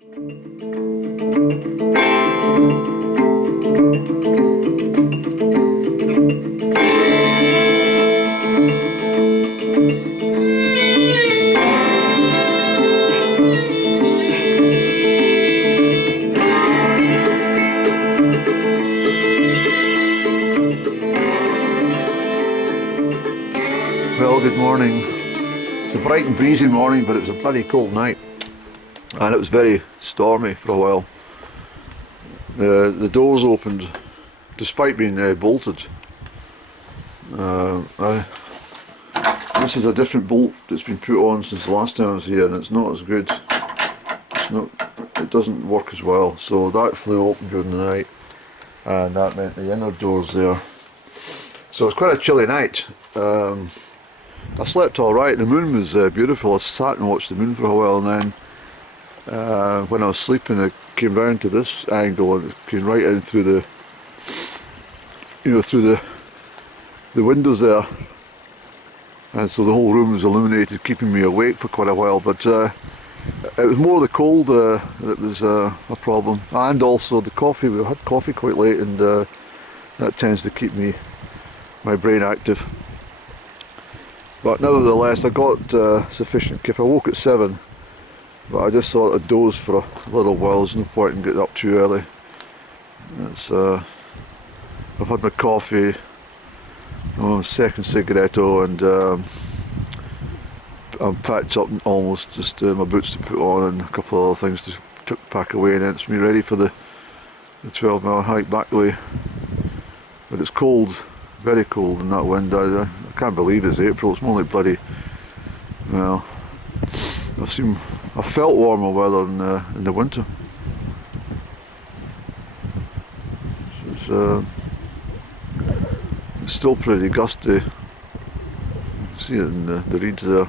Well, good morning. It's a bright and breezy morning, but it was a bloody cold night, and it was very stormy for a while. The doors opened despite being bolted. This is a different bolt that's been put on since the last time I was here, and it's not as good. It doesn't work as well, so that flew open during the night, and that meant the inner doors there. So it was quite a chilly night. I slept alright. The moon was beautiful. I sat and watched the moon for a while, and then when I was sleeping I came round to this angle and it came right in through the the windows there, and so the whole room was illuminated, keeping me awake for quite a while. But it was more the cold that was a problem, and also the coffee. We had coffee quite late, and that tends to keep my brain active. But nevertheless, I got sufficient Crieff. I woke at 7, but I just thought I'd doze for a little while. There's no point in getting up too early. I've had my coffee, second cigaretto, and I'm packed up almost, just my boots to put on and a couple of other things to pack away, and then it's me ready for the 12-mile hike back the way. But it's cold, very cold in that wind. I can't believe it's April. It's more like bloody, well, I've felt warmer weather in the winter. So it's still pretty gusty. See it in the reeds there.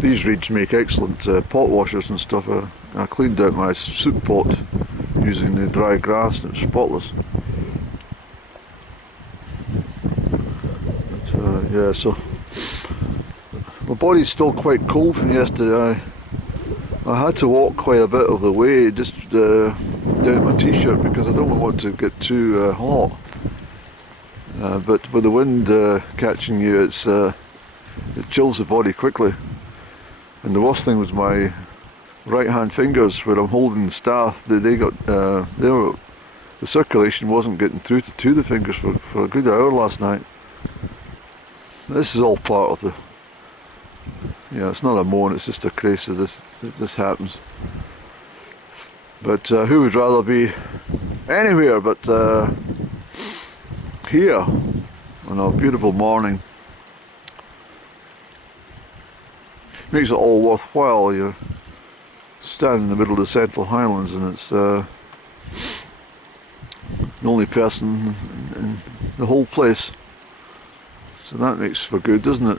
These reeds make excellent pot washers and stuff. I cleaned out my soup pot using the dry grass, and it's spotless. Yeah, so my body's still quite cold from yesterday. I had to walk quite a bit of the way just down my t-shirt because I don't want to get too hot. But with the wind catching you, it chills the body quickly. And the worst thing was my right hand fingers, where I'm holding the staff. The circulation wasn't getting through to the fingers for a good hour last night. This is all part of it's not a moan, it's just a case of this happens. But who would rather be anywhere but here on a beautiful morning? Makes it all worthwhile. You're standing in the middle of the Central Highlands, and it's the only person in the whole place. So that makes for good, doesn't it?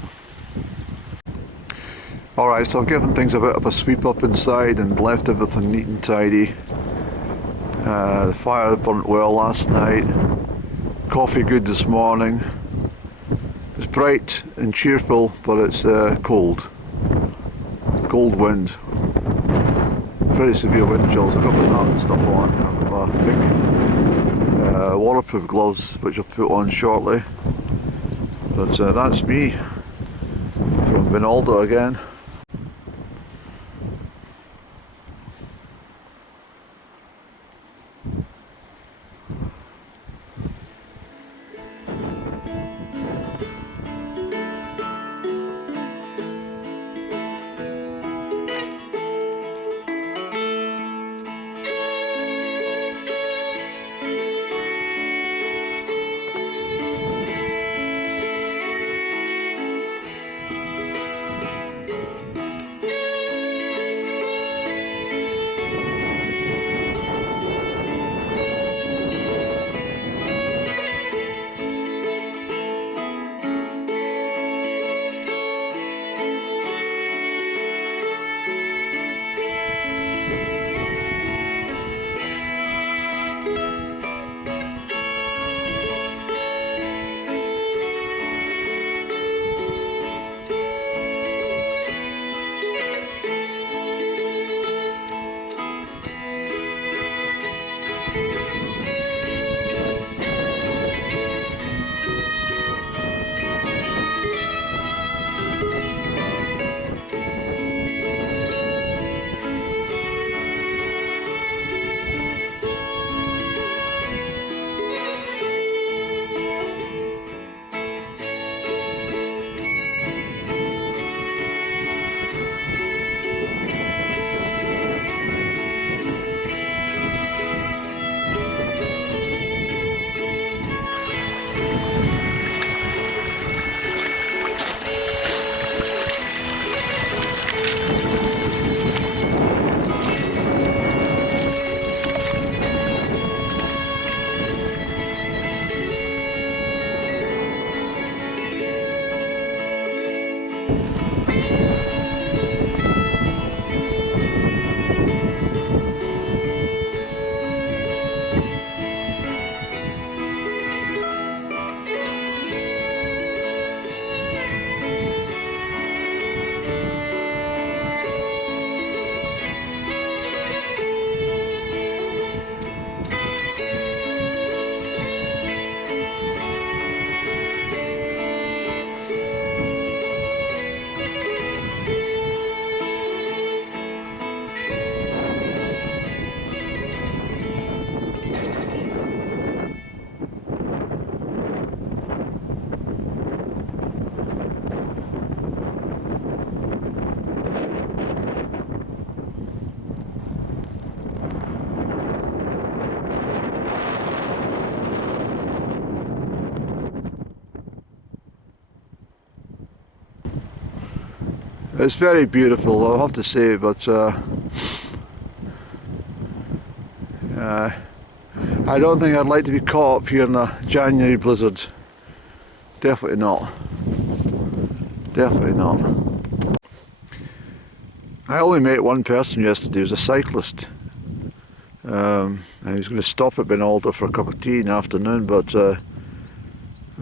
Alright, so I've given things a bit of a sweep up inside and left everything neat and tidy. The fire burnt well last night. Coffee good this morning. It's bright and cheerful, but it's cold. Cold wind. Pretty severe wind chills. I've got my hat and stuff on. I've got my big waterproof gloves, which I'll put on shortly. But that's me from Ben Alder again. It's very beautiful, I'll have to say, but I don't think I'd like to be caught up here in a January blizzard. Definitely not. Definitely not. I only met one person yesterday, he was a cyclist. And he was going to stop at Ben Alder for a cup of tea in the afternoon, but we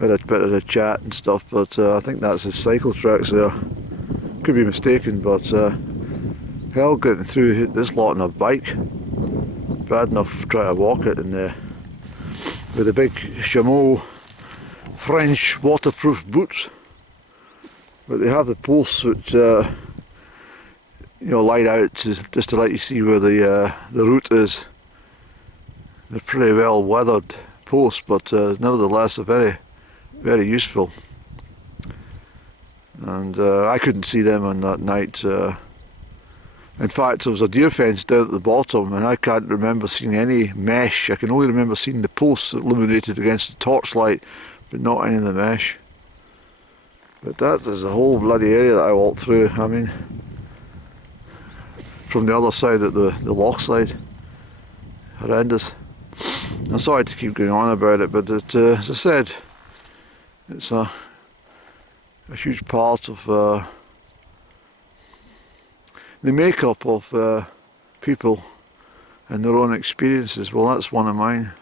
had a bit of a chat and stuff, but I think that's his cycle tracks there. Could be mistaken, but hell, getting through this lot on a bike. Bad enough trying to walk it with the big chameau French waterproof boots. But they have the posts which light out just to let you see where the route is. They're pretty well weathered posts, but nevertheless they're very useful. And I couldn't see them on that night. In fact, there was a deer fence down at the bottom, and I can't remember seeing any mesh. I can only remember seeing the posts illuminated against the torchlight, but not any of the mesh. But that is the whole bloody area that I walked through. I mean, from the other side at the loch side. Horrendous. I'm sorry to keep going on about it, but as I said, it's a huge part of the makeup of people and their own experiences. Well, that's one of mine,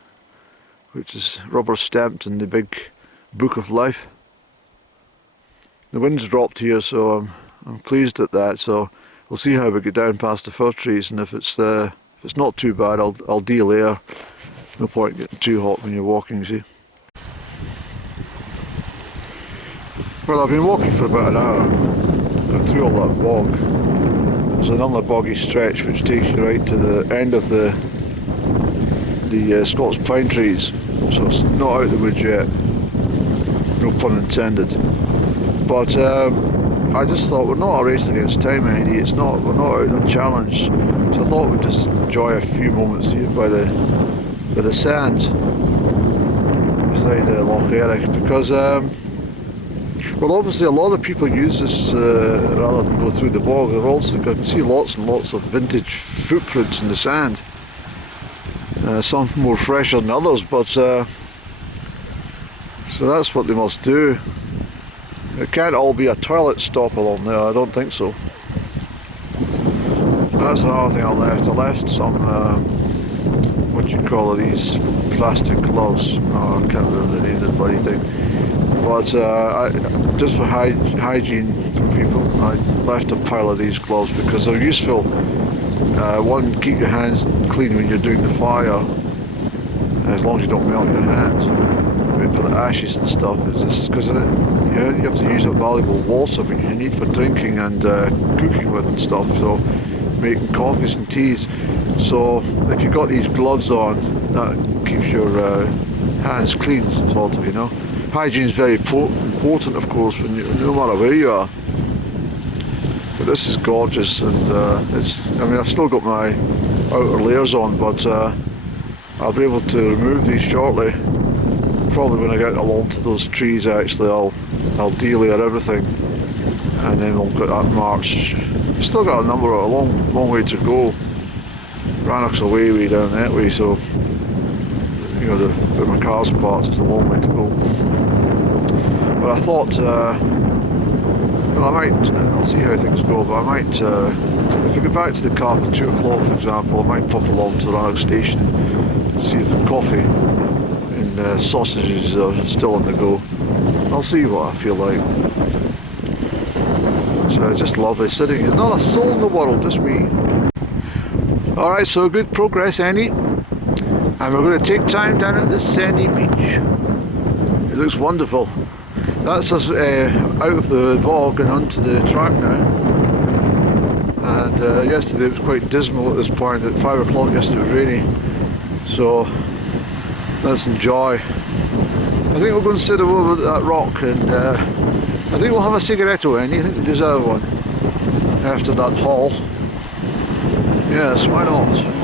which is rubber stamped in the big book of life. The wind's dropped here, so I'm pleased at that. So we'll see how we get down past the fir trees, and if it's not too bad, I'll de-layer. No point getting too hot when you're walking, you see. Well, I've been walking for about an hour, got through all that bog. There's another boggy stretch which takes you right to the end of the Scots pine trees, so it's not out of the woods yet, no pun intended. But I just thought, we're not a race against time, Andy. We're not out on a challenge, so I thought we'd just enjoy a few moments here by the sands beside Loch Eric, because well, obviously a lot of people use this rather than go through the bog. They've also got to see lots and lots of vintage footprints in the sand. Some more fresher than others, but so that's what they must do. It can't all be a toilet stop along there, I don't think so. That's another thing I left. I left some, what do you call it, these plastic gloves. Oh, I can't remember the name of the bloody thing. But just for hygiene for people, I left a pile of these gloves because they're useful. One, keep your hands clean when you're doing the fire, as long as you don't melt your hands. But for the ashes and stuff, it's just because you have to use a valuable water which you need for drinking and cooking with and stuff, so making coffees and teas. So if you've got these gloves on, that keeps your hands clean, sort of, you know. Hygiene is very important, of course, no matter where you are. But this is gorgeous, and I've still got my outer layers on, but I'll be able to remove these shortly. Probably when I get along to those trees, actually, I'll de-layer everything, and then we'll get that march. Still got a long way to go. Rannoch's way down that way, so you know, where my car's parked is a long way to go. But I thought, well, I'll see how things go, but I might, if we get back to the car at 2 o'clock, for example, I might pop along to the Rannoch station and see if the coffee and sausages are still on the go. I'll see what I feel like. So just lovely sitting here, not a soul in the world, just me. Alright, so good progress, Andy. And we're going to take time down at this sandy beach. It looks wonderful. That's us out of the bog and onto the track now. And yesterday it was quite dismal at this point. At 5 o'clock yesterday it was raining. So let's enjoy. I think we'll go and sit over that rock, and I think we'll have a cigaretto, Andy. I think we deserve one after that haul. Yes, why not?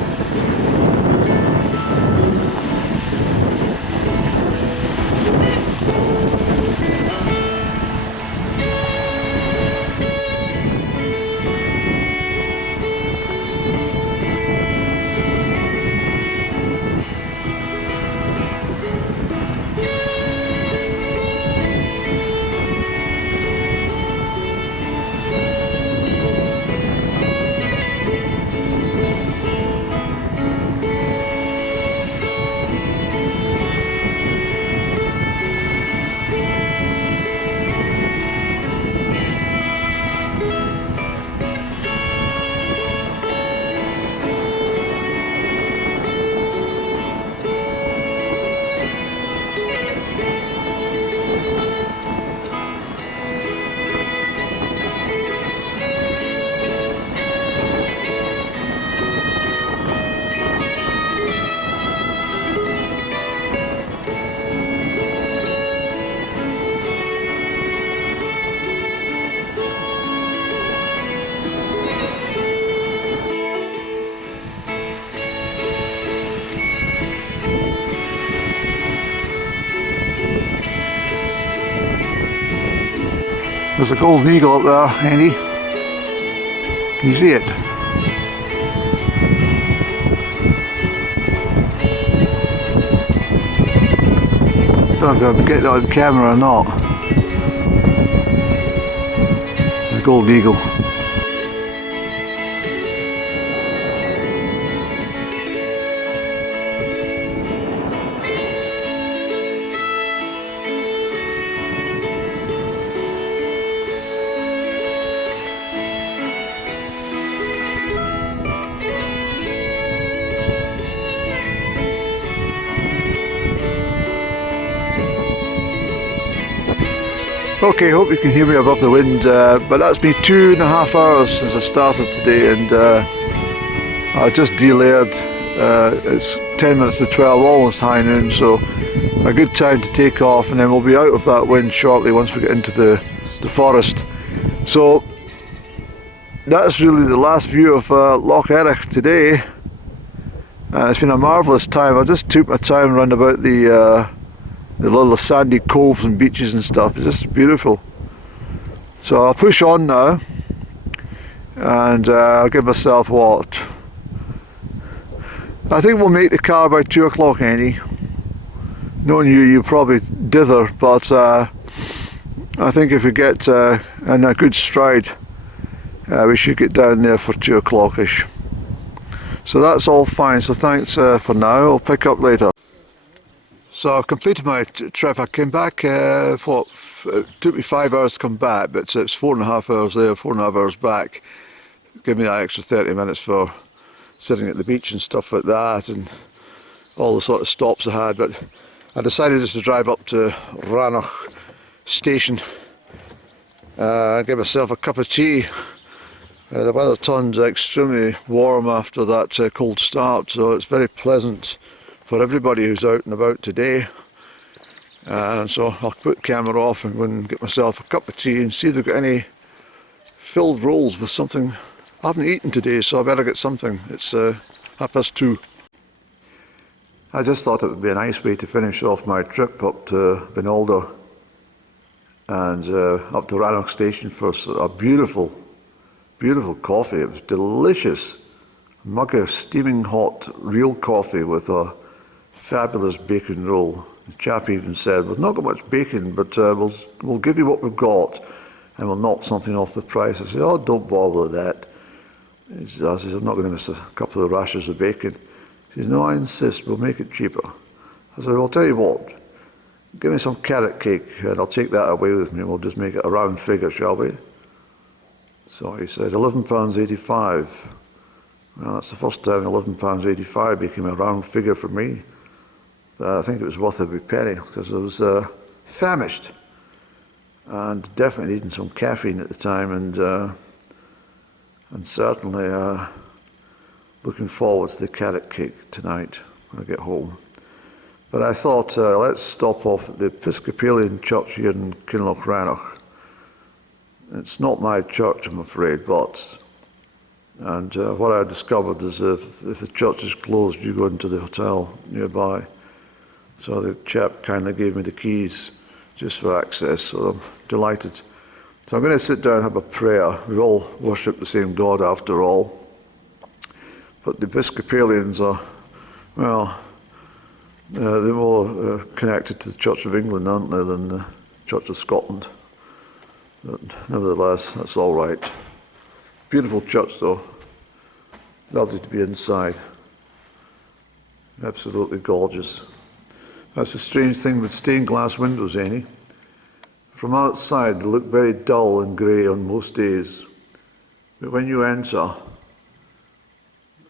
There's a golden eagle up there, Andy. Can you see it? Don't know if I can get that on camera or not. The golden eagle. Okay, hope you can hear me above the wind, but that's been 2.5 hours since I started today, and I just delayed. It's 10 minutes to 12, almost high noon, so a good time to take off, and then we'll be out of that wind shortly once we get into the forest. So that's really the last view of Loch Erich today. It's been a marvellous time. I just took my time around about the little sandy coves and beaches and stuff. It's just beautiful. So I'll push on now, and I'll give myself what? I think we'll make the car by 2 o'clock, Andy. Knowing you probably dither, but I think if we get in a good stride, we should get down there for 2 o'clock-ish. So that's all fine, so thanks for now. I'll pick up later. So I've completed my trip. I came back, it took me 5 hours to come back, but it's 4.5 hours there, 4.5 hours back. Give me that extra 30 minutes for sitting at the beach and stuff like that, and all the sort of stops I had. But I decided just to drive up to Rannoch station and give myself a cup of tea. The weather turned extremely warm after that cold start, so it's very pleasant for everybody who's out and about today. So I'll put camera off and go and get myself a cup of tea and see if they've got any filled rolls with something. I haven't eaten today, so I better get something. It's 2:30. I just thought it would be a nice way to finish off my trip up to Ben Alder and up to Rannoch station for a beautiful coffee. It was delicious. A mug of steaming hot real coffee with a fabulous bacon roll. The chap even said, we've not got much bacon, but we'll give you what we've got, and we'll knock something off the price. I said, oh, don't bother with that. I said, I'm not going to miss a couple of rashers of bacon. He says, no, I insist, we'll make it cheaper. I said, well, I'll tell you what, give me some carrot cake, and I'll take that away with me, and we'll just make it a round figure, shall we? So he said, £11.85. Well, that's the first time £11.85 became a round figure for me. I think it was worth every penny, because I was famished and definitely needing some caffeine at the time, and certainly looking forward to the carrot cake tonight when I get home. But I thought, let's stop off at the Episcopalian church here in Kinloch Rannoch. It's not my church, I'm afraid, and what I discovered is if the church is closed, you go into the hotel nearby. So the chap kindly gave me the keys just for access, so I'm delighted. So I'm going to sit down and have a prayer. We all worship the same God after all. But the Episcopalians are, well, they're more connected to the Church of England, aren't they, than the Church of Scotland. But nevertheless, that's all right. Beautiful church though. Lovely to be inside. Absolutely gorgeous. That's the strange thing with stained glass windows, Annie. From outside they look very dull and grey on most days. But when you enter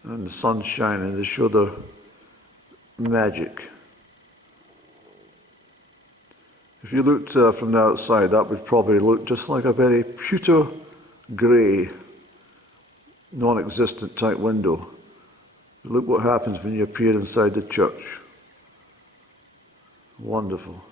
and the sun's shining, they show their magic. If you looked from the outside, that would probably look just like a very pewter grey, non-existent type window. But look what happens when you appear inside the church. Wonderful.